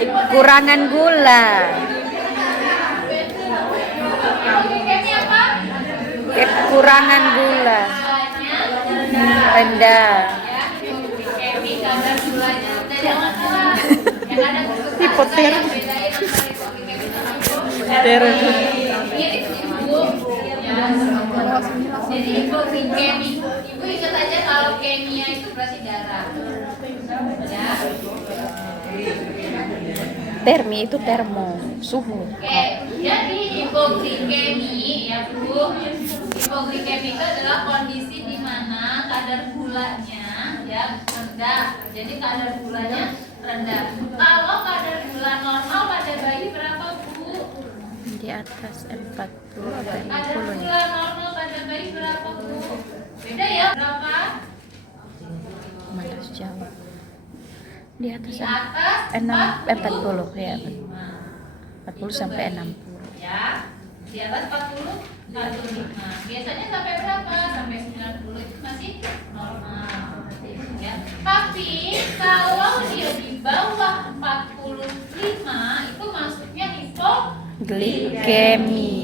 Kekurangan gula. Kekurangan gula. Rendah. Hipotermi. Jadi hipoglikemi. Ibu ingat aja kalau kemia itu berarti darah. Ya. Termi itu termo, suhu. Oke, jadi hipoglikemi ya Bu. Hipoglikemi itu adalah kondisi di mana kadar gulanya ya rendah. Jadi kadar gulanya rendah. Kalau kadar gula normal pada bayi berapa Bu? Di atas 40 atau Kadar 60 gula ya. normal pada bayi berapa Bu? Beda ya berapa? Malas jawab. Di atas Di atas 40 ya. 40 sampai 60. Ya, di atas 40 45. Biasanya sampai berapa? Sampai 90 itu masih normal. Ya. Tapi kalau dia di bawah 45 itu masuknya Glikemi.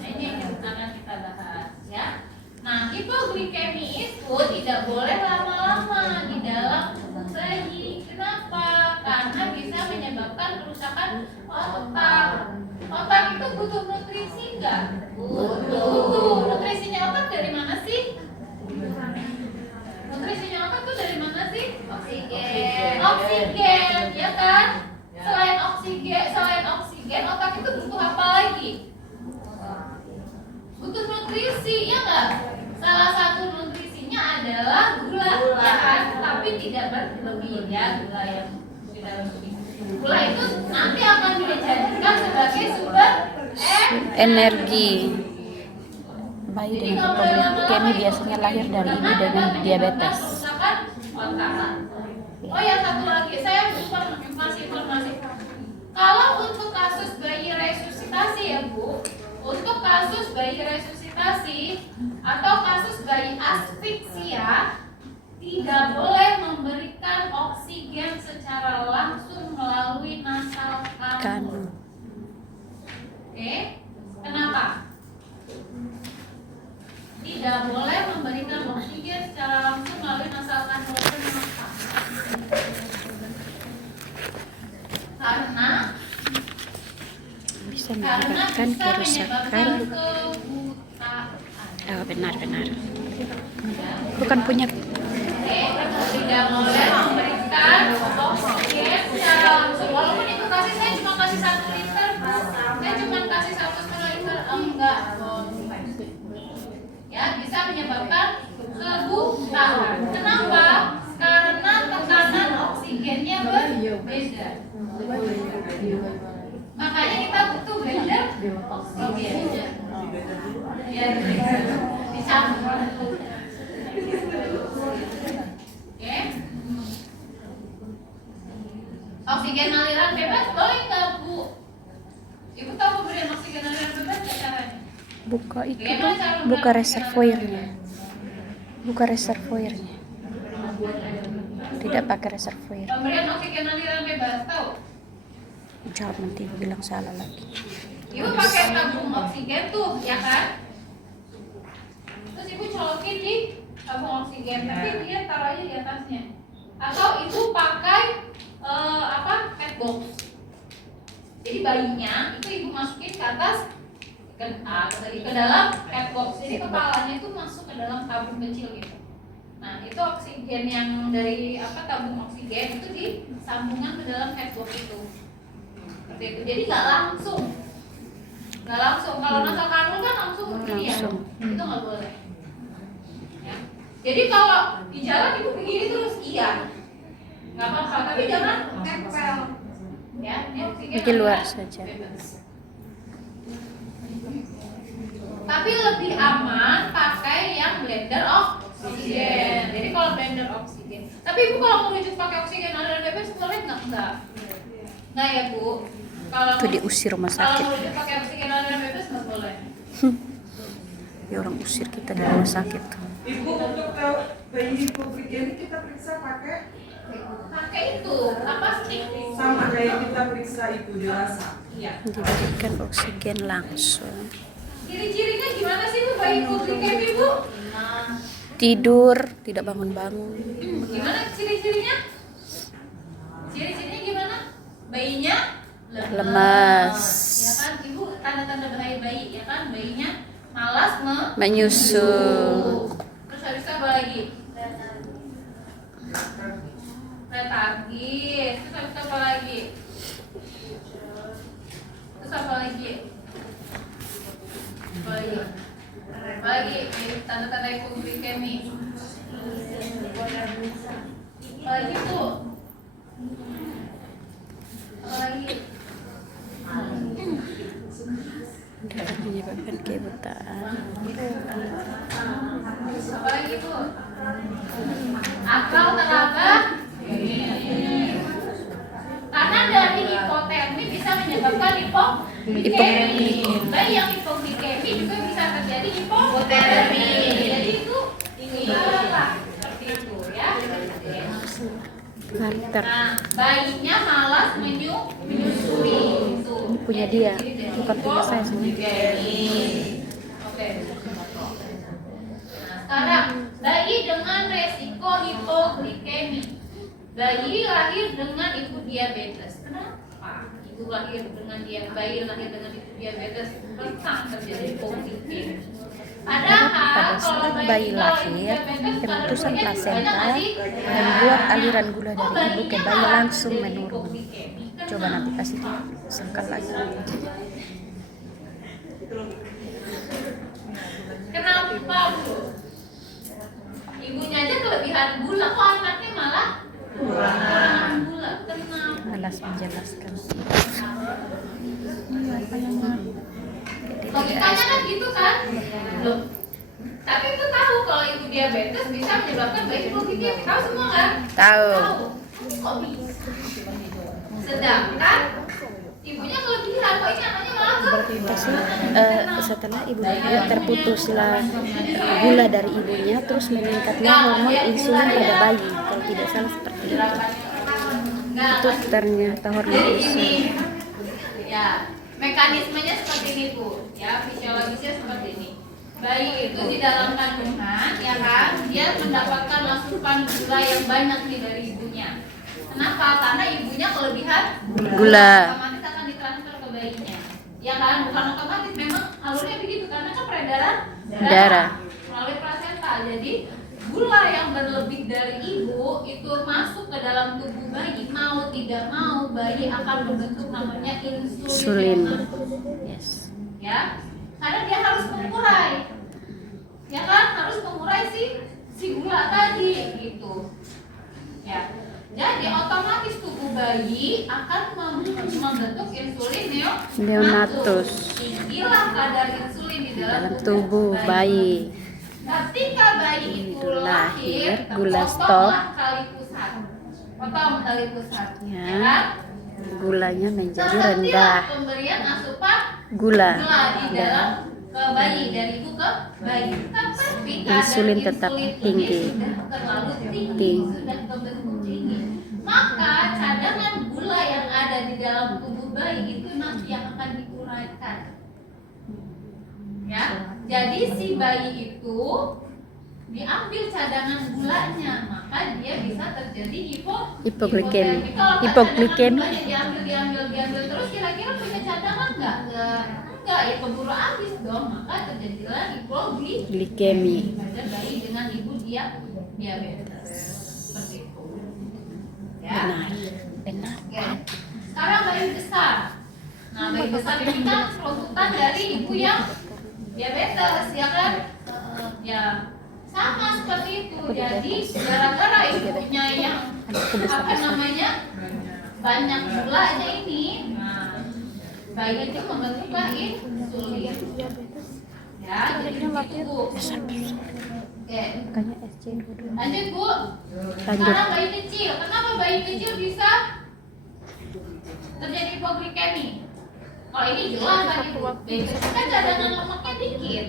Nah, ini yang akan kita bahas ya. Nah, hipoglikemi itu tidak boleh lama-lama di dalam tubuh bayi. Kenapa? Karena bisa menyebabkan kerusakan otak. Otak itu butuh nutrisi enggak? Butuh. Nutrisinya otak dari mana sih? Nutrisinya otak tuh dari mana sih? Oksigen. Oksigen, ya kan? Selain oksigen, otak itu butuh apa lagi? Butuh nutrisi, ya enggak? Salah satu nutrisinya adalah gula, ya kan? Tapi tidak berlebih ya, gula yang tidak berlebih. Gula itu nanti akan dijadikan sebagai sumber Energi. Bayi dengan hipoglikemi biasanya lahir dari ibu dengan diabetes. Oh ya, satu lagi saya lupa masih informasi. Kalau untuk kasus bayi resusitasi ya Bu, untuk kasus bayi resusitasi atau kasus bayi asfiksia tidak boleh memberikan oksigen secara langsung melalui nasal kanu. Oke, kenapa? Tidak boleh memberikan oksigen secara langsung melalui nasal kanu. Kenapa? Karena Bisa menyebabkan kerusakan. Oh, benar. Bukan punya. Tidak boleh memberikan oksigen secara langsung. Walaupun itu kasih saya cuma kasih 1 liter, saya cuma kasih 1,5 liter, enggak. Ya, bisa menyebabkan kebutaan. Kenapa? Karena tekanan oksigennya berbeda. Makanya kita butuh blender oksigen. Ya, dicampur. Oke. Oksigen aliran bebas boleh nggak Bu? Ibu tahu pemberian oksigen aliran bebas nggak caranya? Buka itu tuh, buka reservoirnya. Tidak pakai reservoir. Pemberian oksigen aliran bebas tahu? Jawab nanti bilang salah lagi. Ibu pakai tabung oksigen tuh, ya kan? Terus ibu colokin di tabung oksigen, tapi dia taruh aja di atasnya. Atau ibu pakai pet box. Jadi bayinya itu ibu masukin ke atas ke dalam pet box. Jadi kepalanya itu masuk ke dalam tabung kecil gitu. Nah, itu oksigen yang dari tabung oksigen itu disambungkan ke dalam pet box itu. Seperti itu. Jadi nggak langsung. Kalau nasal kanul kan langsung begini ya. Itu nggak boleh. Ya. Jadi kalau di jalan ibu begini terus iya. Nggak apa-apa, tapi jangan tempel. Ya, ini oksigen Di luar saja. bebas. Tapi lebih aman pakai yang blender oksigen. Jadi kalau blender oksigen. Tapi ibu kalau merujuk pakai oksigen aliran bebas boleh nggak? Nggak ya Bu. Kalau Itu diusir rumah Kalau sakit. merujuk pakai oksigen aliran bebas nggak boleh. Ya orang usir kita dari rumah sakit. Ibu untuk Bayi hipoglikemi kita periksa pakai itu apa stick? sama kayak kita periksa itu dewasa. Iya. Diberikan oksigen langsung. Ciri-cirinya gimana sih Bu bayi hipoglikemi Bu? Tidur, tidak bangun-bangun. Gimana ciri-cirinya? Ciri-cirinya gimana? Bayinya Lemas. Ya kan Ibu, tanda-tanda bahaya bayi ya kan? Bayinya malas Menyusu. Terus habis itu apa lagi? Letargis. Terus habis itu apa lagi? Terus apa lagi? Apa lagi? Apa lagi? Tanda-tanda hipoglikemi. Apa lagi tuh? Apa lagi? Dapat menyebabkan kebutaan. Apa lagi tuh? Akal terabah. Karena dari hipotermi bisa menyebabkan hipoglikemi. Bayi yang hipoglikemi juga bisa terjadi hipotermi. Jadi itu apa? Seperti itu ya. Kanker. Nah, bayinya malas menyusui itu. Punya dia, bukan punya saya sendiri. Oke. Nah, sekarang bayi dengan resiko hipoglikemi. Bayi lahir dengan ibu diabetes. Kenapa? Ibu lahir dengan bayi lahir dengan ibu diabetes rentan terjadi hipoglikemi. Padahal kalau Bayi lahir, pemutusan plasenta membuat aliran gula dari ibu ke bayi langsung menurun. Coba nanti kasih dia sangkal lagi. Kenapa Bu? Ibunya aja kelebihan gula, kok anaknya malah kekurangan gula? Kenapa? Malas menjelaskan. Logikanya kan gitu kan? Loh. Tapi itu tahu kalau ibu diabetes bisa menyebabkan bayi hipoglikemi. Tahu semua kan? Tahu. Kok bisa? Sedangkan ibunya kelebihan, kok ini anaknya malah Setelah ibu lahir terputuslah gula dari ibunya, terus meningkatnya hormon insulin pada bayi. Kalau tidak salah seperti itu. Itu ternyata hormon insulin. Ya, mekanismenya seperti ini Bu. Ya, fisiologisnya seperti ini. Bayi itu di dalam kandungan, ya kan, dia mendapatkan asupan gula yang banyak nih dari ibunya. Kenapa? Karena ibunya kelebihan Gula. otomatis akan ditransfer ke bayinya. Ya kan, bukan otomatis, memang alurnya begitu karena kan peredaran Darah. melalui plasenta. Jadi gula yang berlebih dari ibu itu masuk ke dalam tubuh bayi, mau tidak mau bayi akan membentuk namanya insulin. Yes. Ya, karena dia harus mengurai, ya kan, harus mengurai si gula tadi gitu. Ya, jadi otomatis tubuh bayi akan membentuk insulin Neonatus. Tinggilah kadar insulin di Dalam tubuh bayi. Ketika bayi itu lahir, gula terpotonglah stop. tali pusat. Potong tali pusat. Ya. Ya kan? Gulanya menjadi Terhentilah rendah. pemberian asupan Gula. di dalam ke bayi, dari ibu ke bayi. Tetapi kadar Insulin tetap insulin tinggi. ini sudah terlalu tinggi, sudah kebentuk tinggi. Maka cadangan gula yang ada di dalam tubuh bayi itu nanti yang akan diuraikan. Ya, jadi si bayi itu diambil cadangan gulanya, maka dia bisa terjadi Hipoglikemi. Kalau Hipoglikemi. cadangan gulanya diambil terus, kira-kira punya cadangan enggak, ya keburu habis dong, maka terjadilah Glikemi. pada bayi dengan ibu diabetes. Seperti itu. Ya. Benar. Oke. Sekarang bayi besar. Nah, bayi besar ini kan produkan dari ibu yang diabetes, ya kan? Ya, sama seperti itu. Jadi gara-gara ibunya yang apa namanya banyak gulanya ini, nah, bayi itu membentuklah insulin. Ya, jadi begitu Bu. Oke. Makanya SC dulu. Lanjut Bu. Lanjut. Sekarang bayi kecil. Kenapa bayi kecil bisa terjadi hipoglikemi? Kalau ini jelas kan Ibu. Bayi kecil kan cadangan lemaknya dikit.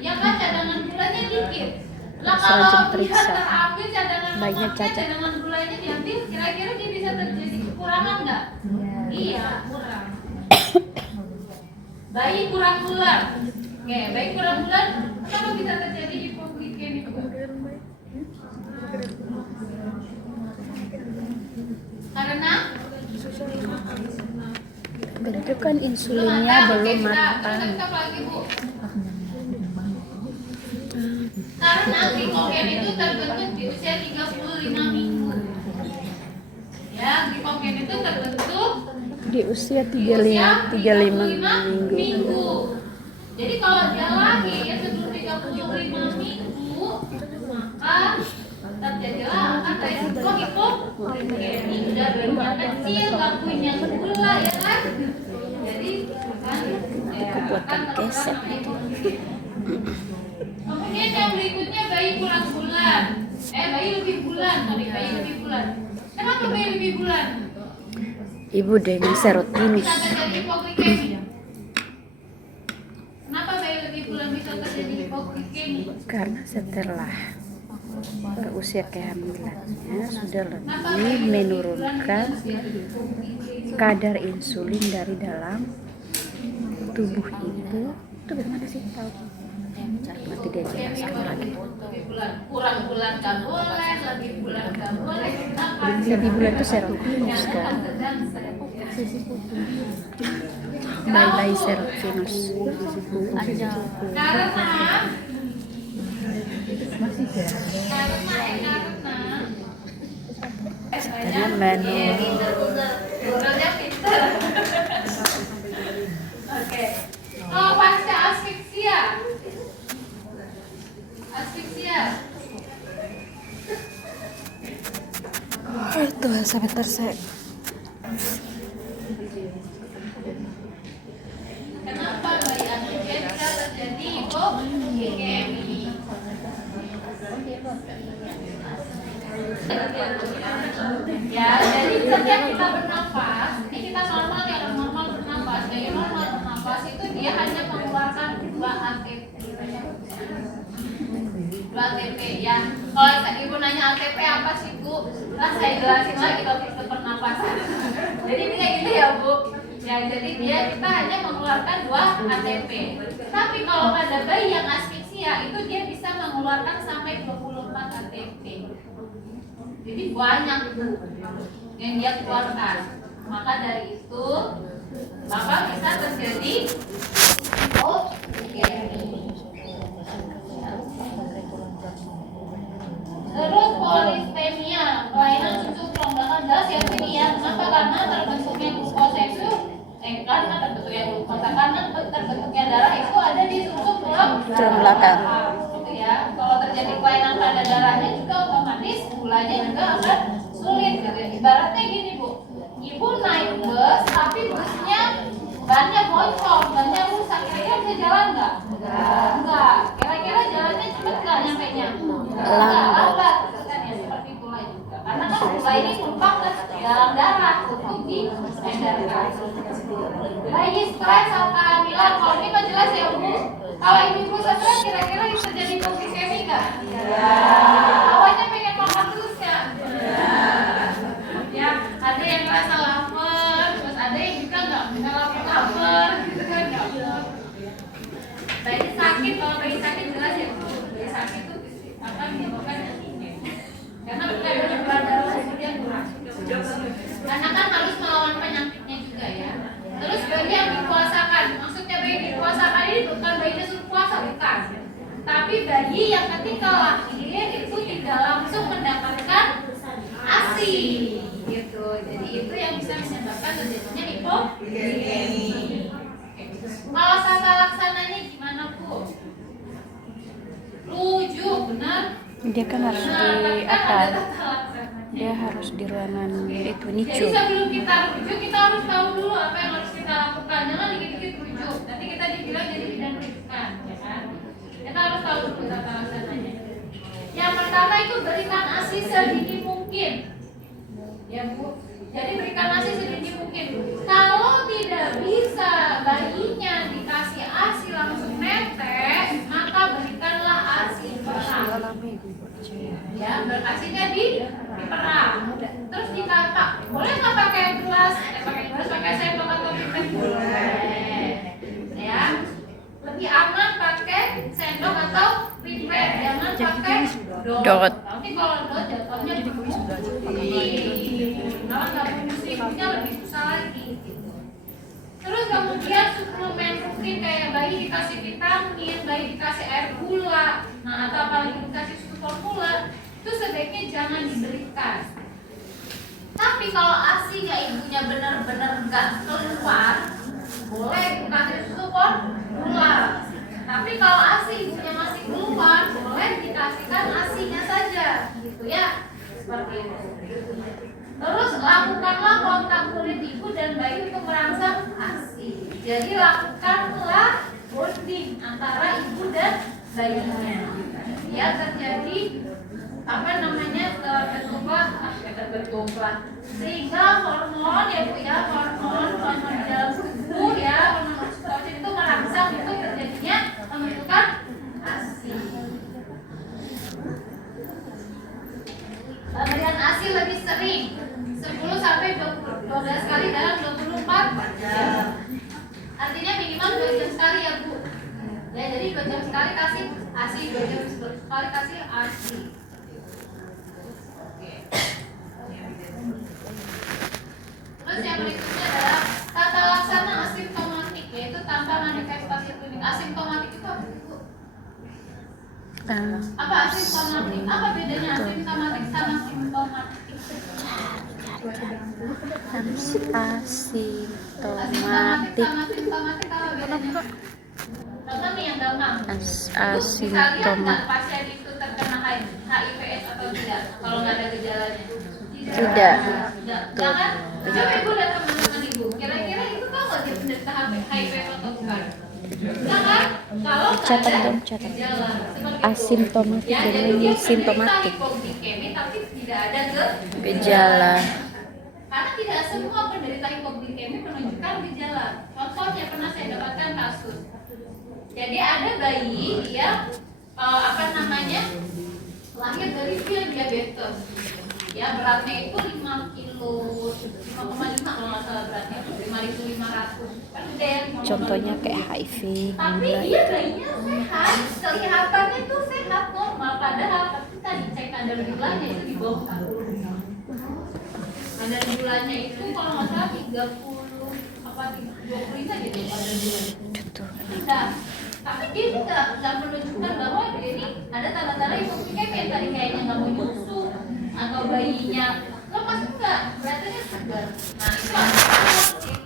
Ya kan, cadangan gulanya dikit. Lah Terus rajin kalau dia periksa. terambil cadangan Bayinya lemaknya, cacat. cadangan gulanya diambil, kira-kira dia bisa terjadi kekurangan nggak? Iya, kurang. Bayi kurang gula. Oke, bayi kurang gula, kenapa bisa terjadi hipoglikemik? Karena Berarti kan insulinnya belum matang. Tetap lagi, Bu. Karena glikogen itu terbentuk di usia 35 minggu. Ya, glikogen itu terbentuk Di usia di usia 35 minggu. Jadi kalau dia lahir sebelum 35 minggu, maka terjadilah akan resiko hipoglikemik. Udah bayinya kecil, nggak punya gula, ya kan? Jadi kan Kekuatan keset. Kemudian yang berikutnya bayi kurang bulan. Bayi lebih bulan, bayi lebih bulan. Kenapa bayi lebih bulan? Ibu dengan serotinus. Bisa terjadi hipoglikemik. Kenapa bayi lebih bulan bisa terjadi hipoglikemik? Karena setelah usia kehamilannya sudah lebih menurunkan kadar insulin dari dalam tubuh ibu. Itu bagaimana sih tahu? Nanti dia jelaskan lagi. Kurang bulan nggak boleh, lebih bulan nggak boleh. Kenapa? Lebih bulan itu serotinus kan? Bayi serotinus. Karena menu Orangnya pintar. Oke. Kalau pasca asfiksia. itu sebentar saya. Kenapa bayi asfiksia bisa terjadi hipoglikemik? Ya, jadi setiap kita bernafas, ini kita normal ya, normal bernafas. Kayak normal bernafas itu dia hanya mengeluarkan 2 ATP. 2 ATP ya. Kalau ibu nanya ATP apa sih, Bu? Nah, saya jelasin lagi topik pernapasan. Jadi kayak gitu ya, Bu. Ya, jadi kita hanya mengeluarkan 2 ATP. Tapi kalau pada bayi yang asfiksia itu dia bisa mengeluarkan sampai 24 ATP. Jadi banyak yang dia keluarkan. Maka dari itu maka bisa terjadi hipoglikemik. Terus polistemia, kelainan susu perombakan gas yang sini ya. Kenapa? Karena terbentuknya glukosa itu karena terbentuknya darah itu ada di susu tulang belakang. Gitu ya. Kalau terjadi kelainan pada darahnya juga otomatis gulanya juga akan sulit gitu ya. Ibaratnya gini, Bu. Ibu naik bus tapi busnya bannya bocor, bannya rusak. Kira-kira bisa jalan nggak? Enggak. Kira-kira jalannya cepet nggak nyampenya? Lambat. Kan ya seperti itulah juga. Karena kan gula ini numpang ke dalam darah untuk diedarkan. Bayi stres saat kehamilan, kalau ini mah jelas ya, Bu. Kalau ibu stres kira-kira bisa jadi hipoglikemik nggak? Awalnya pengen makan terus ya? Ya, ada yang merasa lapar, terus ada yang juga nggak bisa lapar, gitu kan nggak. Bayi sakit, kalau bayi sakit jelas ya, Bu. Bayi sakit itu akan menyebabkan anemia. Karena kadar gula darahnya dia kurang. Karena kan harus melawan penyakitnya juga ya. Terus bayi yang dipuasakan, maksudnya bayi dipuasakan ini bukan bayi disuruh puasa, bukan. Tapi bayi yang ketika lahir itu tidak langsung mendapatkan ASI, gitu. Jadi itu yang bisa menyebabkan terjadinya hipoglikemik. Kalau tata laksananya gimana, Bu? Rujuk, benar? Dia kan harus Nah, di tapi kan apa? ada tata laksananya. Dia harus di ruangan itu Jadi nicu. sebelum kita rujuk, kita harus tahu dulu apa yang harus kita lakukan. Jangan dikit-dikit rujuk. Nanti kita dibilang jadi bidan rujukan, ya kan? Kita harus tahu dulu tata laksananya. Yang pertama itu berikan ASI sedini mungkin, ya Bu. Jadi berikan ASI sedini mungkin. Kalau tidak bisa bayinya dikasih ASI langsung netes, maka berikanlah ASI perah. aslinya diperang. Terus dikata, boleh nggak pakai gelas? Pakai sendok atau pipet? Boleh. Ya. Lebih aman pakai sendok atau pipet, jangan pakai dot. Nanti kalau dot jatuhnya malah nggak musiknya lebih susah lagi. Terus kemudian suplemen rutin kayak bayi dikasih vitamin, bayi dikasih air gula, nah atau apalagi dikasih susu formula, itu sebaiknya jangan diberikan. Tapi kalau asinya ibunya benar-benar nggak keluar, boleh dikasih susu formula. Tapi kalau asi ibunya masih keluar, boleh dikasihkan asinya saja, gitu ya, seperti itu. Terus lakukanlah kontak kulit ibu dan bayi untuk merangsang ASI. Jadi lakukanlah bonding antara ibu dan bayinya. Ya terjadi terbentuklah sehingga hormon ya bu ya hormon di dalam tubuh ya hormon oksitosin itu merangsang itu terjadinya pembentukan ASI. Pemberian ASI lebih sering 10 sampai 12 kali dalam 24 jam. Artinya minimal 2 jam sekali ya bu. Ya jadi 2 jam sekali kasih ASI, 2 jam sekali kasih ASI. Terus yang berikutnya adalah tata laksana asimptomatik, yaitu tanpa manifestasi klinik. Asimptomatik itu apa bu? Apa asimptomatik? Apa bedanya asimptomatik sama simptomatik? Asimptomatik sama simptomatik apa bedanya? Contoh nih yang gampang. Asimptomatik. Bisa lihat nggak pasien itu terkena HIV/AIDS atau tidak? Kalau nggak ada gejalanya? Tidak. Jangan. Coba ibu lihat teman-teman ibu. Kira-kira itu tahu nggak dia penderita HIV atau bukan? Jangan. Kalau nggak Catat ada dong, catat. gejala seperti itu. Asimptomatik Ya, jadi dengan dia simptomatik. penderita hipoglikemi tapi tidak ada Gejala. Karena tidak semua penderita hipoglikemi menunjukkan gejala. Contohnya pernah saya dapatkan kasus. Jadi ada bayi yang lahir dari dia diabetes. Ya beratnya itu 5 kilo 5,5 kalau nggak salah beratnya 5.500 kan gede ya 5,5. Contohnya kayak HIV, Tapi gula. dia bayinya sehat, kelihatannya tuh sehat normal padahal kita dicek kadar gulanya itu di bawah 40. Kadar gulanya itu kalau nggak salah 30 apa 25 gitu kadar gulanya. Nah, tapi dia nggak menunjukkan bahwa dia ini ada tanda-tanda hipoglikemi yang tadi kayaknya nggak mau nyusu atau bayinya lepas enggak, beratnya segar. Nah itu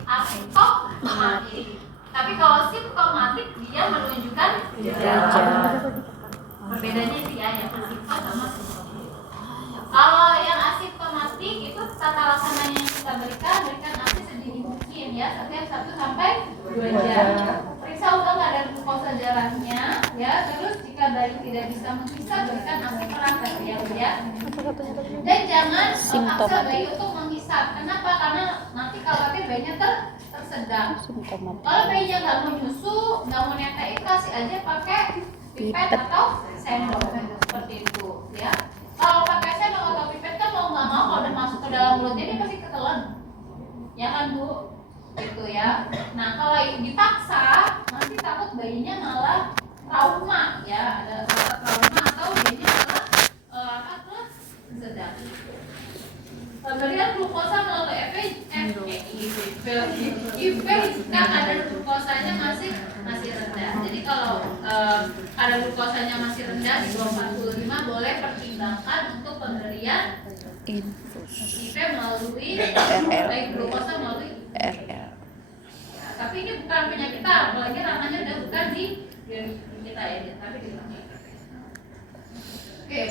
asimptomatik. Tapi kalau simptomatik dia menunjukkan gejala. Perbedaannya sih ya yang asimptom sama simptomatik. Kalau yang asimptomatik itu tata laksananya yang kita berikan ASI sedini mungkin ya, setiap 1 sampai 2 jam. Periksa ulang kadar glukosa darahnya ya, terus jika bayi tidak bisa menghisap berikan ASI peragat ya. Dan jangan paksa bayi untuk menghisap. Kenapa? Karena nanti khawatir bayinya tersedak. Kalau bayinya nggak mau nyusu, nggak mau netein, kasih aja pakai pipet atau sendok seperti itu ya. Kalau pakai sendok atau pipet kan mau nggak mau kalau udah masuk ke dalam mulutnya dia pasti ketelan, ya kan bu? Gitu ya. Nah kalau dipaksa nanti takut bayinya malah trauma ya, ada trauma atau bayinya malah tersedak. Pemberian glukosa melalui IV jika kadar glukosanya masih rendah. Jadi kalau kadar glukosanya masih rendah di bawah 45 boleh pertimbangkan untuk pemberian IV melalui glukosa melalui RL. tapi ini bukan penyakit kita, apalagi ranahnya udah bukan di kita ya, tapi di Oke.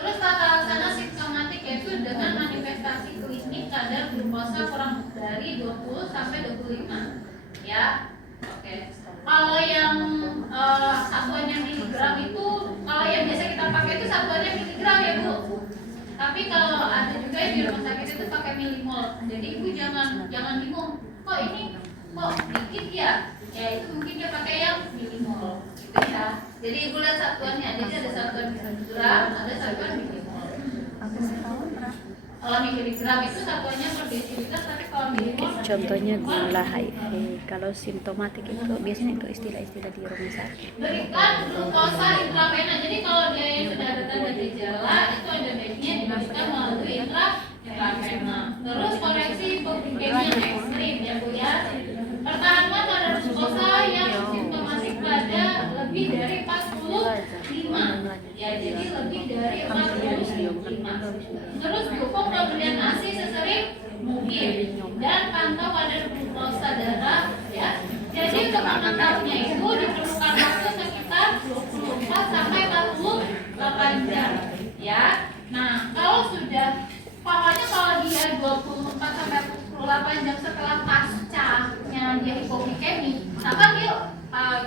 Terus tata laksana simptomatik yaitu dengan manifestasi klinik kadar glukosa kurang dari 20 sampai 25 ya. Oke. Kalau yang satuannya miligram itu, kalau yang biasa kita pakai itu satuannya miligram ya bu. Tapi kalau ada juga yang di rumah sakit itu pakai milimol. Jadi ibu jangan bingung. Kok ini kok dikit ya? Ya itu mungkin dia pakai yang milimol gitu ya. Jadi ibu lihat satuannya, jadi ada satuan miligram, ada satuan milimol. Kalau miligram itu satuannya per desiliter, tapi kalau milimol Contohnya gula HIV. Kalau simptomatik itu biasanya itu istilah-istilah di rumah sakit. berikan glukosa intravena. Jadi kalau dia yang sudah ada tanda gejala itu ada baiknya diberikan melalui intravena. Terus koreksi hipoglikemia ekstrim ya Bu ya. Pertahankan kadar glukosa yang simptomatik pada lebih dari 45 ya, jadi lebih dari 45. Terus dukung pemberian ASI sesering mungkin dan pantau kadar glukosa darah ya. Jadi untuk memantaunya itu diperlukan waktu sekitar 24 sampai 48 jam ya. Nah, kalau sudah pokoknya kalau dia 24 sampai 48 jam setelah pascanya dia hipoglikemi, maka dia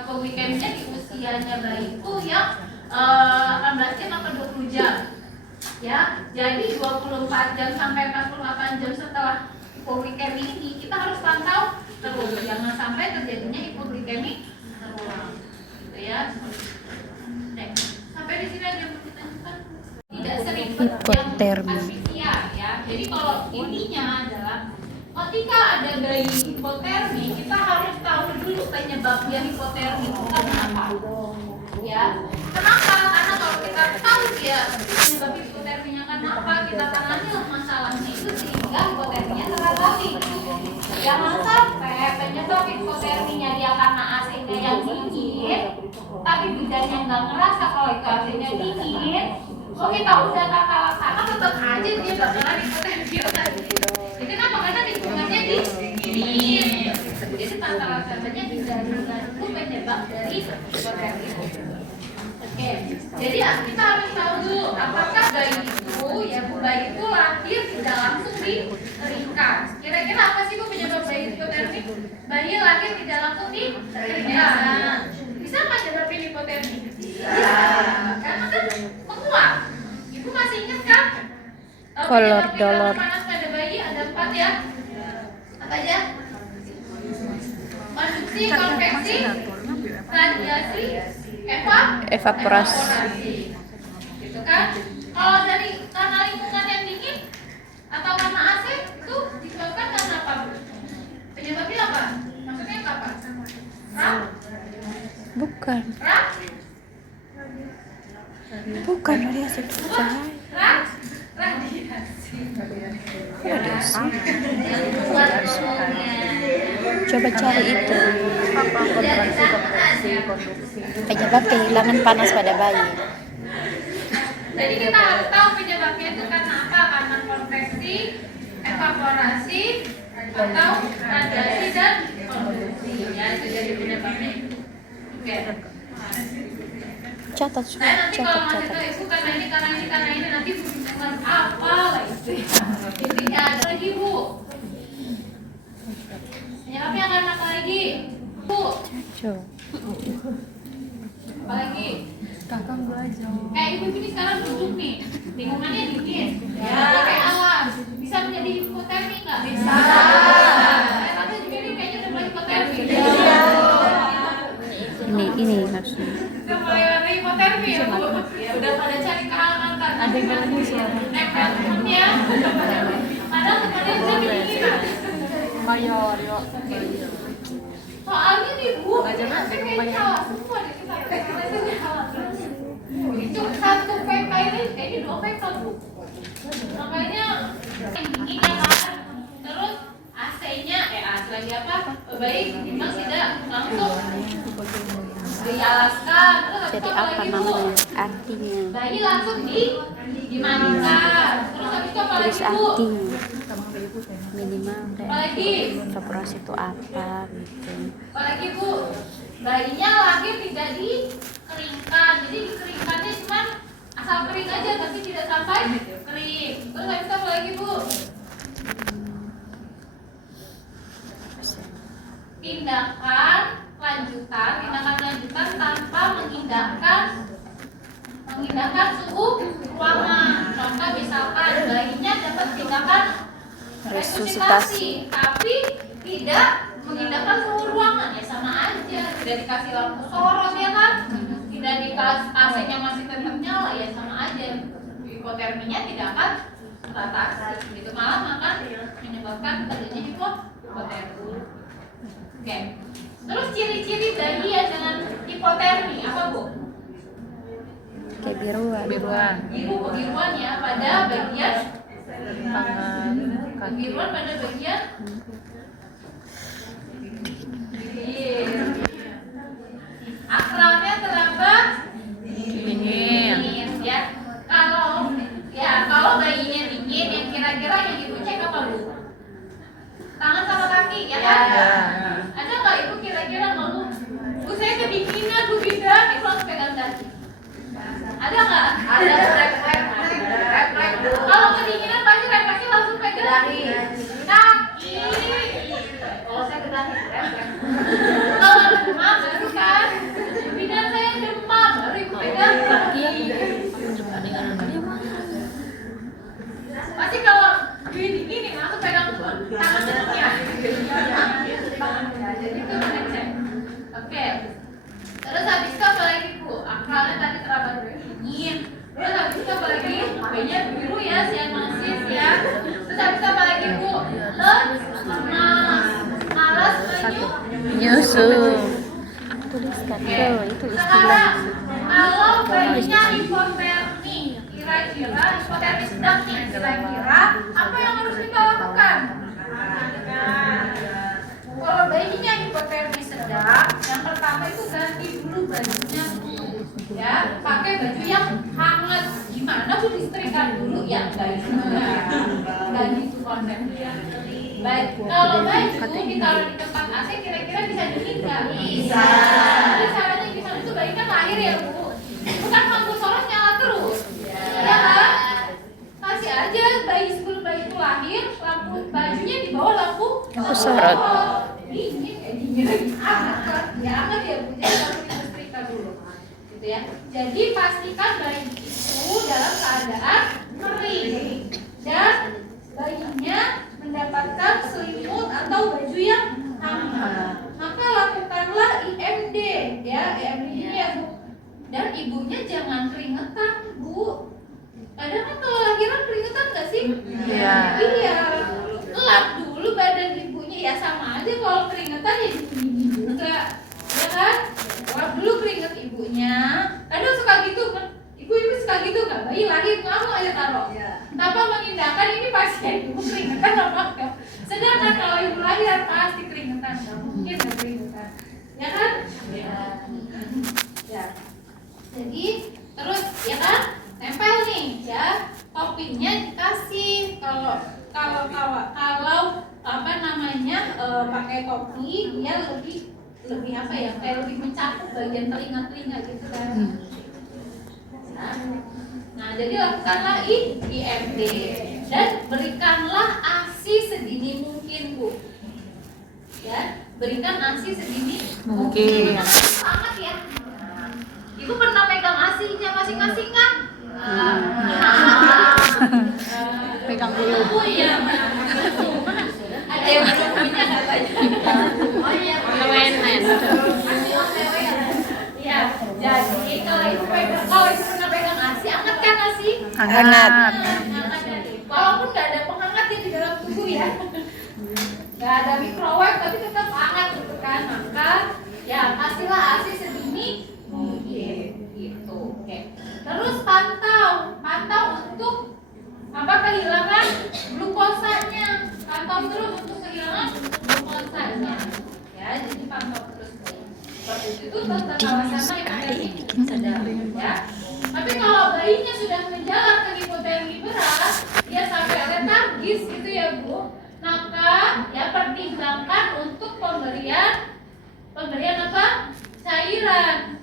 hipoglikeminya di usianya bayi itu yang 18 jam atau 20 jam ya. Jadi 24 jam sampai 48 jam setelah hipoglikemi ini kita harus pantau terus, jangan sampai terjadinya hipoglikemi terulang gitu ya. Sampai di sini aja ditanyakan. Tidak sering Hipotermi. asfixia ya. Jadi kalau intinya adalah ketika ada bayi hipotermi, kita harus tahu dulu penyebabnya hipotermi itu karena apa. Ya, kenapa? Karena kalau kita tahu dia penyebab hipoterminya karena apa, kita tangani masalahnya itu sehingga hipoterminya teratasi. Jangan sampai penyebab hipoterminya dia karena AC-nya yang dingin, tapi bidannya nggak ngerasa kalau itu AC-nya dingin. Kok kita udah tata laksana tetap aja dia bakalan hipotermi tadi. Jadi kenapa? Karena lingkungannya dingin. Jadi tata laksananya tidak mengganggu penyebab dari hipotermi. Oke, jadi kita harus tahu dulu apakah bayi itu lahir tidak langsung dikeringkan. Kira-kira apa sih Bu penyebab bayi hipotermi? Bayi lahir tidak langsung dikeringkan. Bisa nggak nyebabin hipotermi? Bisa, karena kan menguap. Ibu masih ingat kan? Kolor Penyebab dolor. panas pada bayi ada 4 ya. Apa aja? Konduksi, konveksi, radiasi, Evaporasi. Gitu kan? Kalau dari karena lingkungan yang dingin atau karena AC itu disebabkan karena apa? Penyebabnya apa? Maksudnya apa? Bukan. Radiasi. Bukan radiasi cahaya. Radiasi. Coba cari itu. Penyebab kehilangan panas pada bayi. Jadi kita harus tahu penyebabnya itu karena apa? Karena konveksi, evaporasi, atau radiasi dan konduksi. Ya, itu jadi penyebabnya. Oke. Catat, Saya nanti kalau masih catat. tahu ibu karena ini nanti bukan apa lah itu. Intinya ada lagi Bu. Penyebabnya karena apa lagi? Bu. Coba. Apa lagi? Kayak ibu ini sekarang duduk nih, lingkungannya dingin, ya pakai alas, bisa menjadi hipotermi nggak? Bisa. Tapi juga ini kayaknya udah mulai hipotermi. Ini maksudnya. Udah mulai hipotermi ya Bu. Udah pada cari kehangatan. Ada yang siapa? Nempel temennya. Padahal temennya udah dingin. Mayor. Soalnya nih Bu, kayak salah semua deh kita. Itu satu PK ini 2 PK Bu. Makanya yang dingin ya kan. Terus AC-nya AC lagi apa? Baik, memang tidak langsung dialaskan. Terus Jadi apa apa lagi Bu? namanya? Artinya. Bayi langsung dimandikan. Terus habis itu apa Tulis lagi Bu? artinya. Minimal kayak Apalagi? evaporasi itu apa gitu. Apalagi Bu, bayinya lahir tidak dikeringkan. Jadi dikeringkannya cuma asal kering aja, tapi tidak sampai kering. Terus habis itu apa lagi Bu? Tindakan lanjutan tanpa mengindahkan suhu ruangan. Contoh misalkan bayinya dapat tindakan resusitasi, tapi tidak mengindahkan suhu ruangan, ya sama aja. Tidak dikasih lampu sorot ya kan, tidak dikasih AC-nya masih tetap nyala, ya sama aja. Hipoterminya tidak akan teratasi gitu, malah akan menyebabkan terjadinya hipotermi. Oke. Terus ciri-ciri bayi yang dengan hipotermi apa, Bu? Kayak biruan. Biruan ya pada bagian tangan, kaki. biruan pada bagian bibir. Akralnya terlambat Dingin. ya. Kalau bayinya dingin, yang kira-kira yang ibu cek apa, Bu? Tangan sama kaki ya kan? Ya. Ada nggak ibu kira-kira ngeluh? Bu, saya kedinginan, Bu Bidang, ibu langsung pegang kaki. Ada nggak? Ada. Kalau kedinginan pasti refleksi langsung pegang kaki. Kalau saya kedahin, kalau demam baru kan? Bidang saya demam, baru ibu pegang kaki. Pasti kalau gini langsung pegang tangan senengnya. Jadi itu ngecek. Oke. Terus habis itu apa lagi, Bu? Akralnya tadi terlambat dingin. Terus habis itu apa lagi? Bayinya biru ya, sianosis ya. Terus habis itu apa lagi, Bu? Malas Nyusu. Tuliskan Oke. tuh, itu istilah. Sekarang kalau bayinya hipotermi, kira-kira hipotermi sedang nih, kira-kira apa yang harus kita lakukan? Kalau bayinya hipotermi sedang, yang pertama itu ganti dulu bajunya, Bu. Ya, pakai baju yang hangat. Gimana, Bu? Disetrika dulu ya, guys. Dan itu konsepnya. Baik, kalau baju ditaruh di tempat AC, kira-kira bisa dingin nggak? Bisa. Jadi caranya gimana? Itu bayi kan lahir ya, Bu. Bukan lampu sorot nyala terus. Ya kan? Kasih aja bayi sebelum bayi itu lahir, lampu bajunya di bawah lampu sorot. Dingin lagi. Hangat ya, Bu. Jadi harus disetrika dulu. Gitu ya. Jadi pastikan bayi itu dalam keadaan kering dan bayinya mendapatkan selimut atau baju yang hangat. Maka lakukanlah IMD ya, IMD ini ya, Bu. Dan ibunya jangan keringetan, Bu. Kadang kan kalau lahiran keringetan nggak sih? Iya. Iya. Lap dulu badan ibunya, ya sama aja kalau keringetan ya dingin juga, ya kan? Lap dulu keringet ibunya. Kadang suka gitu kan? Ibu-ibu suka gitu nggak? Bayi lahir langsung aja taruh. Tanpa mengindahkan ini pasien ibu keringetan apa enggak? Sedangkan kalau ibu lahir pasti keringetan, nggak mungkin nggak keringetan, ya kan? Ya. Jadi terus ya kan, tempel nih ya, topinya dikasih. Kalau apa namanya pakai topi dia lebih apa ya, kayak lebih mencakup bagian telinga gitu kan. Nah, jadi lakukanlah IMD dan berikanlah ASI sedini mungkin, Bu. Ya, berikan ASI sedini mungkin. Sangat ya. Ibu pernah pegang ASI-nya masing-masing kan? Pegang dulu. Oh iya. Ada yang belum punya katanya. Oh iya. Iya. Jadi kalau ibu pernah pegang ASI, hangat kan ASI? Hangat. Walaupun nggak ada penghangat di dalam tubuh ya, nggak ada microwave tapi tetap hangat gitu kan. Maka ya kasihlah ASI sedini mungkin gitu. Oke. Terus pantau untuk apa, kehilangan glukosanya. Pantau terus untuk kehilangan glukosanya. Ya, jadi pantau terus. Seperti itu tentang kawasan yang sedang ya. Tapi kalau bayinya sudah menjalar ke hipotermi berat, dia sampai letargis gitu ya, Bu. Maka ya pertimbangkan untuk pemberian apa? Cairan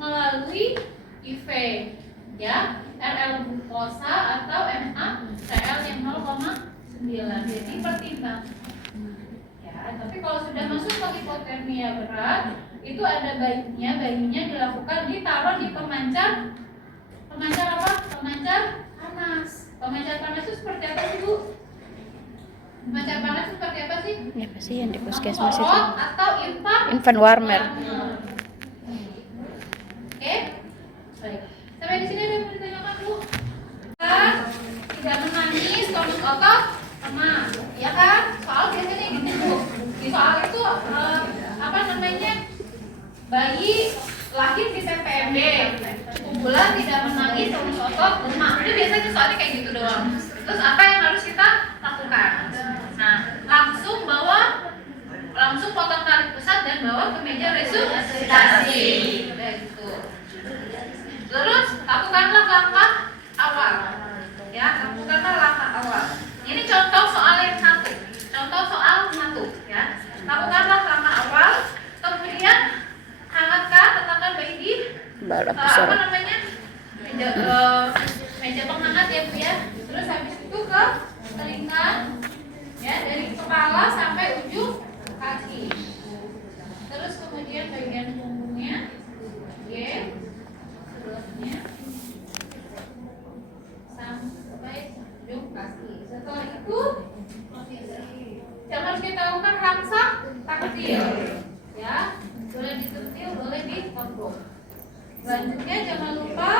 melalui IV ya, RL glukosa atau NaCl yang 0,9. Jadi pertimbang. Ya, tapi kalau sudah masuk ke hipotermia berat, itu ada bayinya dilakukan ditaruh di pemancar apa? Pemancar panas. Pemancar panas itu seperti apa sih, Bu? Pemancar panas itu seperti apa sih? Ya pasti yang di puskesmas itu. Porot atau Infant warmer. Oke. Baik. Sampai di sini ada yang mau ditanyakan, Bu? Tidak otot lemah, ya kan? Soal biasanya gitu tuh. Di soal itu apa namanya? Bayi lahir di PPMD, unggulan tidak menangis, tonus otot lemah. Itu biasanya soalnya kayak gitu doang. Terus apa yang harus kita lakukan? Nah, langsung potong tali pusat dan bawa ke meja resusitasi. Gitu. Terus lakukanlah langkah awal. Ya, lakukanlah langkah awal. Ini contoh soal yang satu. Contoh soal satu. Ya, lakukanlah langkah awal. Kemudian hangatkan, letakkan bayi di apa namanya meja penghangat ya Bu ya. Terus habis itu ke telingkan, ya dari kepala sampai ujung kaki. Terus kemudian bagian punggungnya, sebelahnya sampai ujung kaki. Setelah itu yang harus kita lakukan rangsang taktil, ya boleh disentil, boleh ditombok. Selanjutnya jangan lupa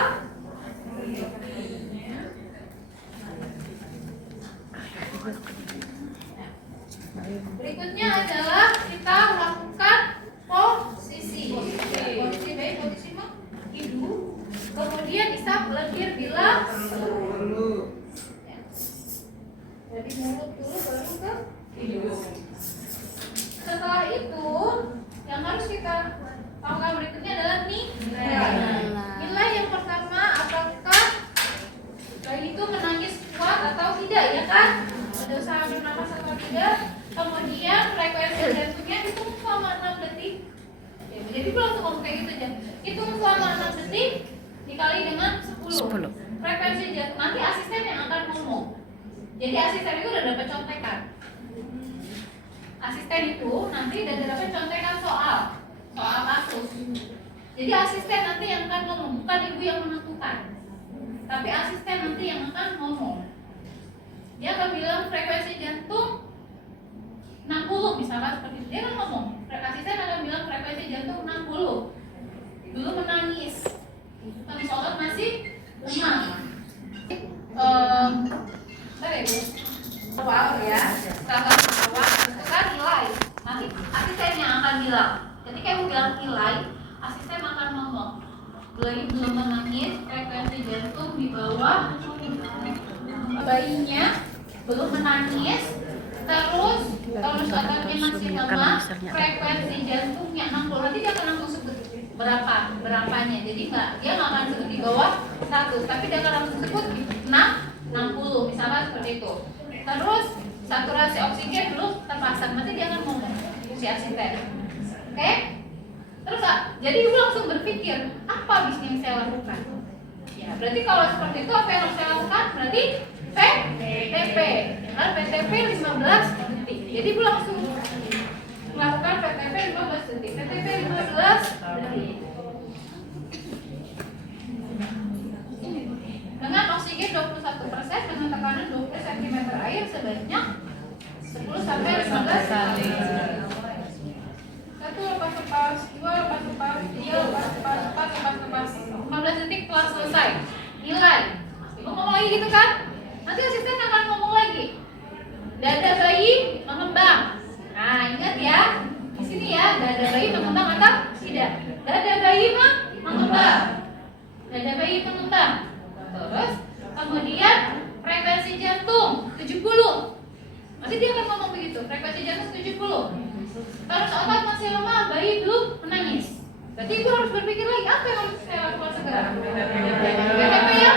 berikutnya adalah kita lakukan posisi baik, posisi hidup, kemudian isap lendir bila perlu. Jadi mulut dulu baru ke hidup. Setelah itu yang harus kita lakukan berikutnya adalah nilai yang pertama, apakah bayi itu menangis kuat atau tidak, ya kan? Ada usaha bernafas atau tidak. Kemudian frekuensi jantungnya hitung selama 6 detik. Ya, jadi gue langsung ngomong kayak gitu aja. Hitung selama 6 detik dikali dengan 10. Frekuensi jantung, nanti asisten yang akan ngomong. Jadi asisten itu udah dapat contekan. Asisten itu nanti udah dapat contekan soal kasus. Jadi asisten nanti yang akan ngomong, bukan ibu yang menentukan. Tapi asisten nanti yang akan ngomong. Dia akan bilang frekuensi jantung 60 misalnya seperti itu. Dia akan ngomong, asisten akan bilang frekuensi jantung 60. Belum menangis. Tapi otot masih lemah. Bentar ya Bu. Awal ya. Setelah awal tentukan nilai. Nanti asisten yang akan bilang. Ketika ibu bilang nilai, asisten akan ngomong. Belum menangis, frekuensi jantung di bawah. Bayinya belum menangis, terus ototnya masih lemah, frekuensi jantungnya 60. Nanti dia akan langsung sebut berapanya. Jadi dia nggak akan sebut di bawah 1, tapi dia akan langsung sebut 60 misalnya seperti itu. Terus saturasi oksigen belum terpasang, nanti dia akan ngomong si asisten. Oke? Terus jadi ibu langsung berpikir apa bisnis yang saya lakukan. Ya, berarti kalau seperti itu apa yang harus saya lakukan? Berarti PTP. Karena PTP 15 detik. Jadi ibu langsung melakukan PTP 15 detik. PTP 15 detik. Dengan oksigen 21%, dengan tekanan 20 cm air sebanyak 10 sampai 15 kali. 1 lepas, 2 lepas, 3 lepas, 15 detik telah selesai. Nilai. Ibu ngomong lagi gitu kan? Nanti asisten akan ngomong lagi. Dada bayi mengembang. Nah, ingat ya. Di sini ya, dada bayi mengembang atau tidak? Dada bayi mengembang. Dada bayi mengembang. Terus kemudian frekuensi jantung 70. Nanti dia akan ngomong begitu, frekuensi jantung 70. Terus otot masih lemah, bayi belum menangis. Berarti ibu harus berpikir lagi apa yang harus saya lakukan sekarang. PTP ya?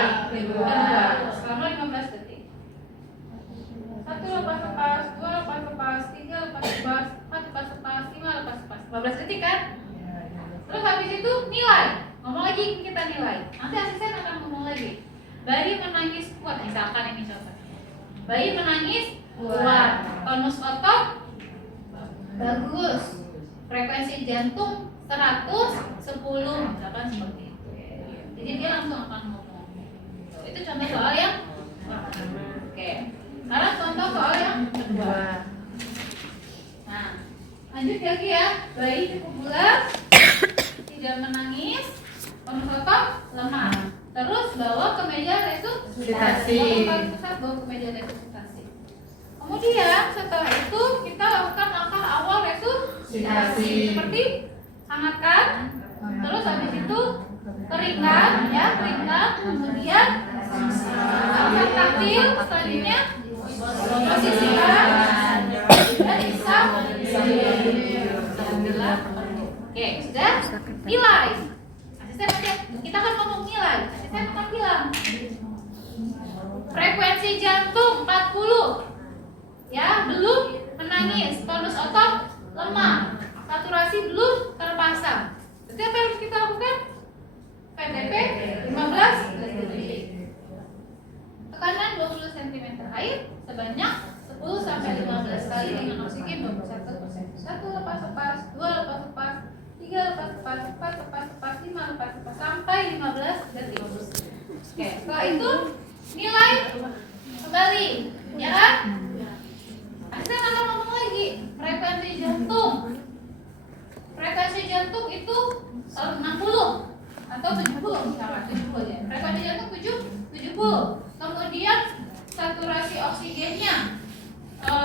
Selama 15 detik. 1 lepas, 2 lepas, 3 lepas, 4 lepas, 5 lepas. 15 detik kan? Terus habis itu nilai. Ngomong lagi kita nilai. Nanti asisten akan ngomong lagi. Bayi menangis kuat, misalkan ini contoh. Bayi menangis kuat. Tonus otot bagus. Frekuensi jantung 110, misalkan seperti itu. Jadi dia langsung akan ngomong. Itu contoh soal yang oke. Sekarang contoh soal yang kedua. Nah, lanjut lagi ya. Bayi cukup bulat, tidak menangis, tonus otot lemah. Terus bawa ke meja resusitasi. Bawa ke meja resusitasi. Kemudian setelah itu kita lakukan langkah awal resusitasi seperti hangatkan, terus habis itu keringkan, ya keringkan, kemudian angkat taktil, selanjutnya posisikan dan isap. Oke, sudah nilai. Asisten kita akan ngomong nilai. Asisten akan bilang frekuensi jantung 40, ya belum menangis, tonus otot lemah, saturasi belum terpasang. Jadi apa yang harus kita lakukan? PTP 15 detik. Tekanan 20 cm air sebanyak 10 sampai 15 kali dengan oksigen 21%. 1 lepas-lepas, 2 lepas-lepas, 3 lepas-lepas, 4 lepas-lepas, 5 lepas-lepas sampai 15 detik. Oke, setelah itu nilai kembali, ya kan? Saya akan ngomong lagi frekuensi jantung. Frekuensi jantung itu 60 atau 70 misalkan 70 ya. Frekuensi jantung 70. Kemudian saturasi oksigennya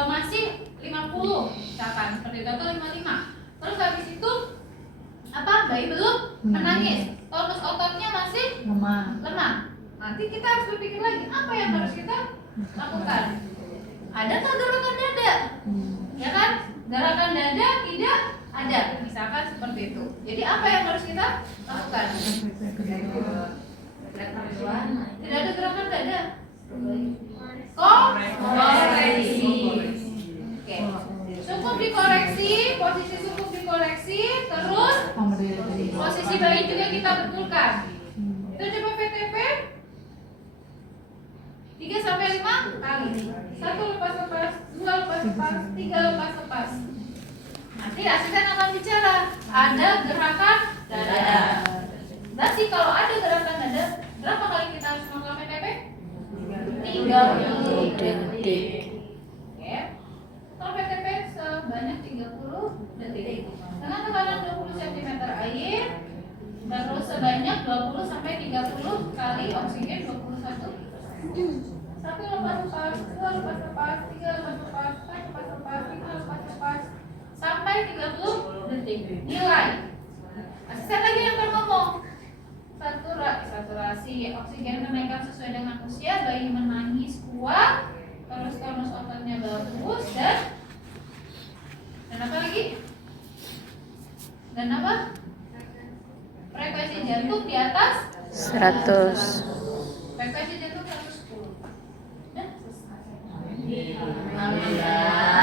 masih 50 misalkan seperti itu atau 55. Terus habis itu apa? Bayi belum menangis. Tonus ototnya masih lemah. Nanti kita harus berpikir lagi apa yang harus kita lakukan. Ada nggak gerakan dada? Ya kan? Gerakan dada tidak ada, misalkan seperti itu. Jadi apa yang harus kita lakukan? Tidak ada gerakan dada. Koreksi. Oke. Cukup dikoreksi, posisi cukup dikoreksi, terus posisi bayi juga kita betulkan. Itu coba PTP 3 sampai 5 kali. 1 lepas-lepas, 2 lepas-lepas, 3 lepas-lepas. Nanti asisten akan bicara, ada gerakan dada. Berarti kalau ada gerakan dada, berapa kali kita harus melakukan PTP? 30 detik. Oke. Kalau PTP sebanyak 30 detik. Dengan tekanan 20 cm air, terus sebanyak 20 sampai 30 kali oksigen 21. 1 lepas-lepas, 2 lepas-lepas, 3 lepas-lepas, 4 lepas-lepas, 5 lepas-lepas sampai 30 detik. Nilai. Asisten lagi yang akan ngomong. Saturasi oksigen kenaikan sesuai dengan usia, bayi menangis kuat, terus tonus ototnya bagus dan apa lagi? Dan apa? Frekuensi jantung di atas 100. frekuensi jantung 110. Dan selesai. Alhamdulillah.